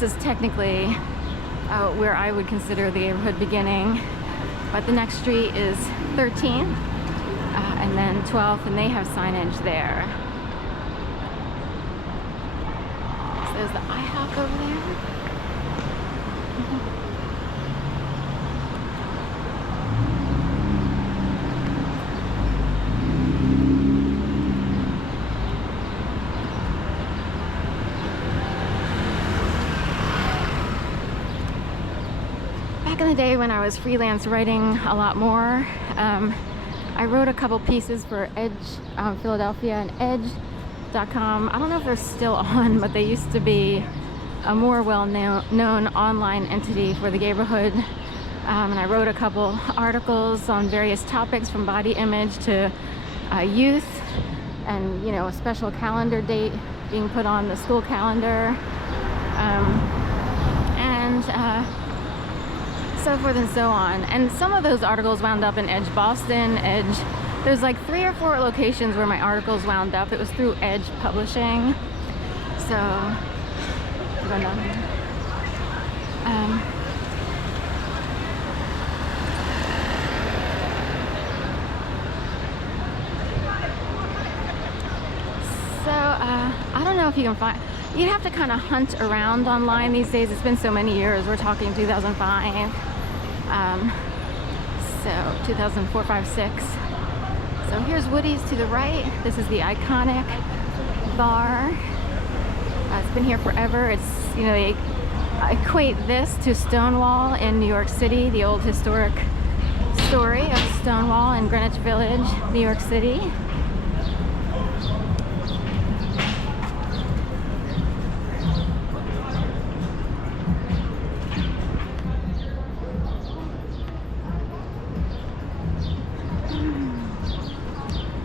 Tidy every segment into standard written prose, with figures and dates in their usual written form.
this is technically where I would consider the Gayborhood beginning. But the next street is 13th and then 12th, and they have signage there. So there's the IHOP over there. Back in the day when I was freelance writing a lot more, I wrote a couple pieces for Edge, Philadelphia, and Edge.com. I don't know if they're still on, but they used to be a more well-known online entity for the Gayborhood. And I wrote a couple articles on various topics, from body image to youth, and a special calendar date being put on the school calendar, and so forth and so on. And some of those articles wound up in Edge Boston, Edge. There's like 3 or 4 locations where my articles wound up. It was through Edge Publishing. So, going down here. I don't know if you can find. You'd have to kind of hunt around online these days. It's been so many years. We're talking 2005. So 2004, 5, 6. So here's Woody's to the right. This is the iconic bar. It's been here forever. It's, they equate this to Stonewall in New York City, the old historic story of Stonewall in Greenwich Village, New York City.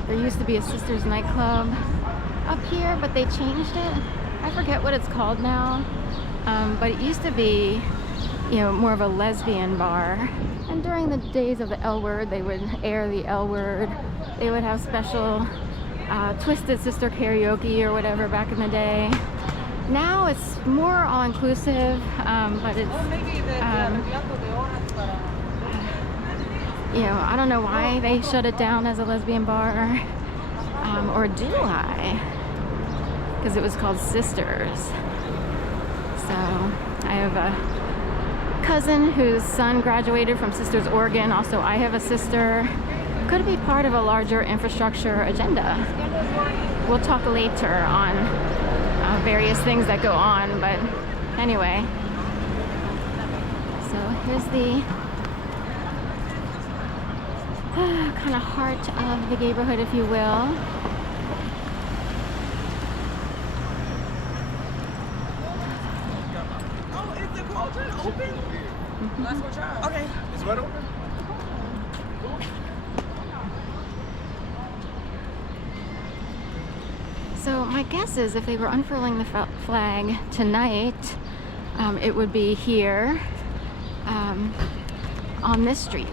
There used to be a Sisters nightclub up here, but they changed it. I forget what it's called now, but it used to be, more of a lesbian bar. And during the days of the L Word, they would air the L Word. They would have special Twisted Sister karaoke or whatever back in the day. Now it's more all-inclusive, but it's, I don't know why they shut it down as a lesbian bar, or do I? Because it was called Sisters. So I have a cousin whose son graduated from Sisters Oregon. Also, I have a sister. Could it be part of a larger infrastructure agenda? We'll talk later on various things that go on, but anyway. So here's the kind of heart of the Gayborhood, if you will. Oh, is the cauldron open? Let's go try. Okay. Is what open? So my guess is if they were unfurling the flag tonight, it would be here on this street.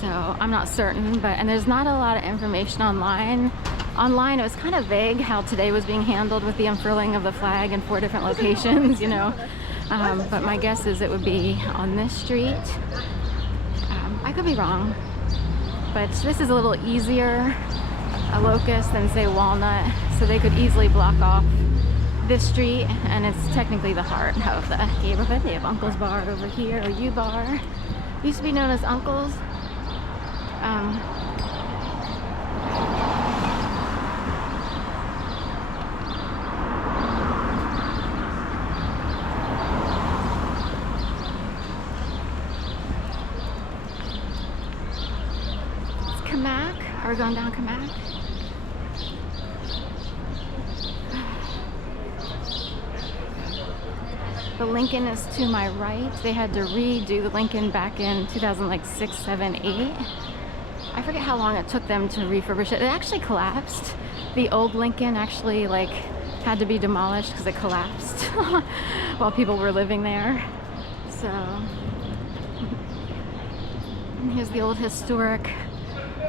So I'm not certain, and there's not a lot of information online. Online, it was kind of vague how today was being handled with the unfurling of the flag in 4 different locations, but my guess is it would be on this street. I could be wrong, but this is a little easier a locus than, say, Walnut, so they could easily block off this street, and it's technically the heart of the Gayborhood. They have Uncle's Bar over here, or U Bar. Used to be known as Uncle's. It's Kamak. Are we going down Kamak? The Lincoln is to my right. They had to redo the Lincoln back in 2006, 7, 8. I forget how long it took them to refurbish it. It actually collapsed. The old Lincoln actually had to be demolished because it collapsed while people were living there. So, and here's the old historic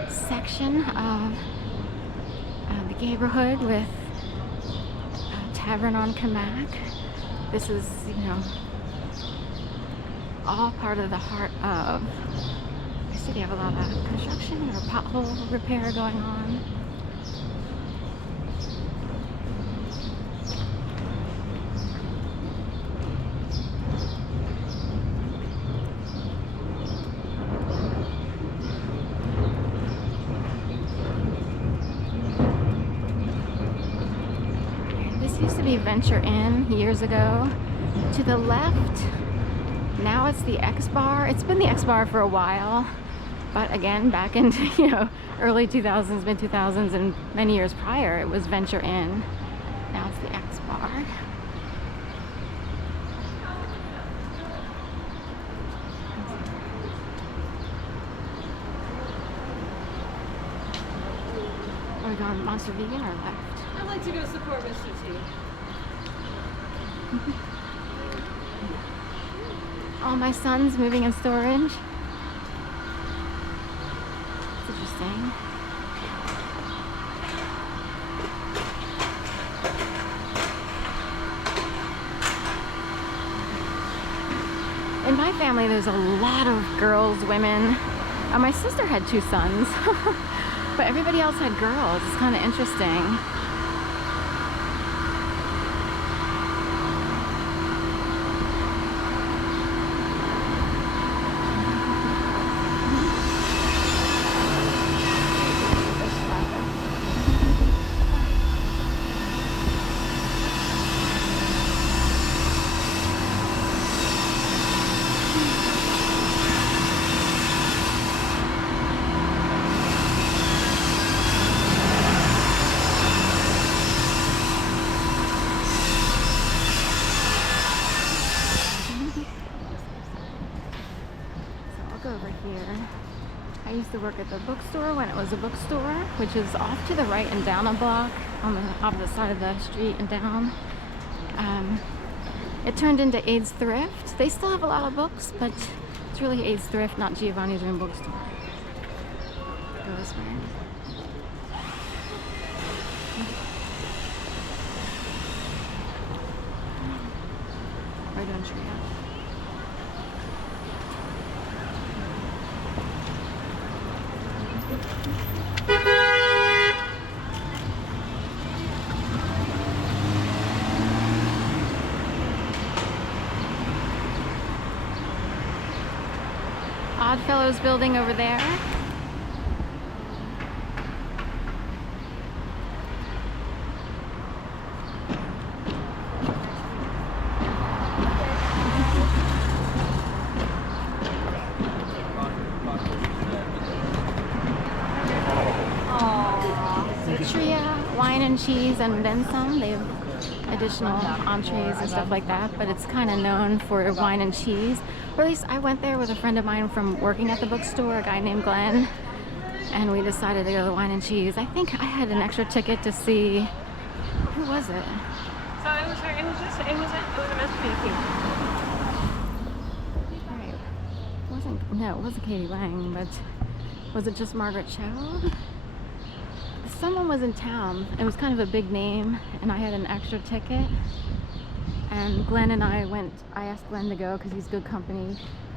section of the Gayborhood with a tavern on Kamak. This is, you know, all part of the heart of the city. Have a lot of construction or pothole repair going on. This used to be Venture Inn years ago. To the left, now it's the X Bar. It's been the X Bar for a while, but again, back into, you know, early 2000s, mid 2000s, and many years prior, it was Venture Inn. Now it's the X Bar. Are we going Monster Vegan or left? I'd like to go support Mr. T. All my sons moving in storage. It's interesting. In my family, there's a lot of girls, women. My sister had 2 sons, but everybody else had girls. It's kind of interesting. Over here. I used to work at the bookstore when it was a bookstore, which is off to the right and down a block on the opposite side of the street and down. It turned into Aid's Thrift. They still have a lot of books, but it's really Aid's Thrift, not Giovanni's Room Bookstore. Go this way. We're doing tree up. Oddfellows building over there. Tria, wine and cheese, and then some. They have additional entrees and stuff like that, but it's kind of known for wine and cheese. Or at least I went there with a friend of mine from working at the bookstore, a guy named Glenn, and we decided to go to the wine and cheese. I think I had an extra ticket to see, who was it? So it was a Miss Pinky. Right. It wasn't Katie Lang, but was it just Margaret Cho? Someone was in town. It was kind of a big name, and I had an extra ticket. And Glenn and I went, I asked Glenn to go because he's good company.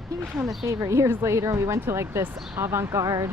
He returned the favor years later, and we went to like this avant-garde